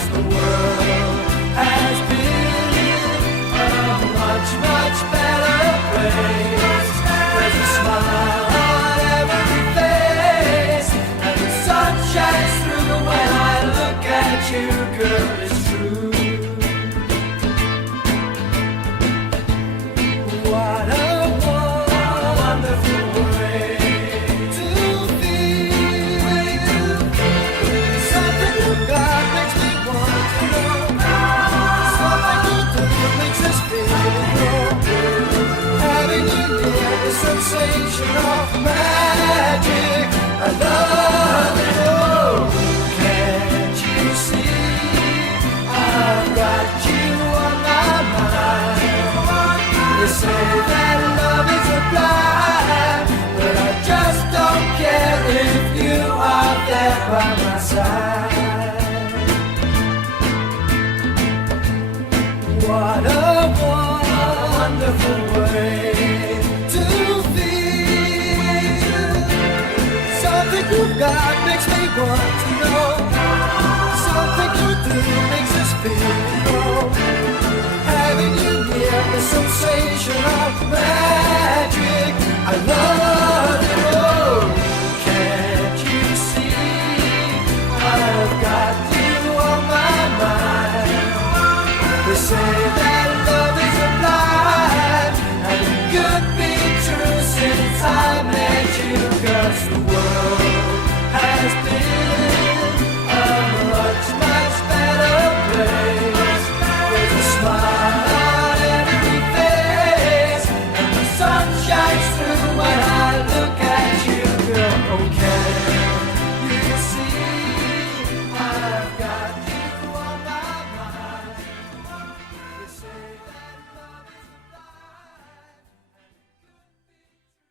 guess the world has been a much, much better place. There's a smile on every face, and the sun shines through when I look at you, girl, it's true. What a wonderful way to feel. Something good God makes me want to know. Something good that makes us feel. Having you near the sensation of magic. I love it. Oh, can't you see? I've got you on my mind. You say that love is a blind, but I just don't care if you are there by my side. What a wonderful way to feel. Something good God makes me want to know. Something you do makes us feel. Having you near the sensation of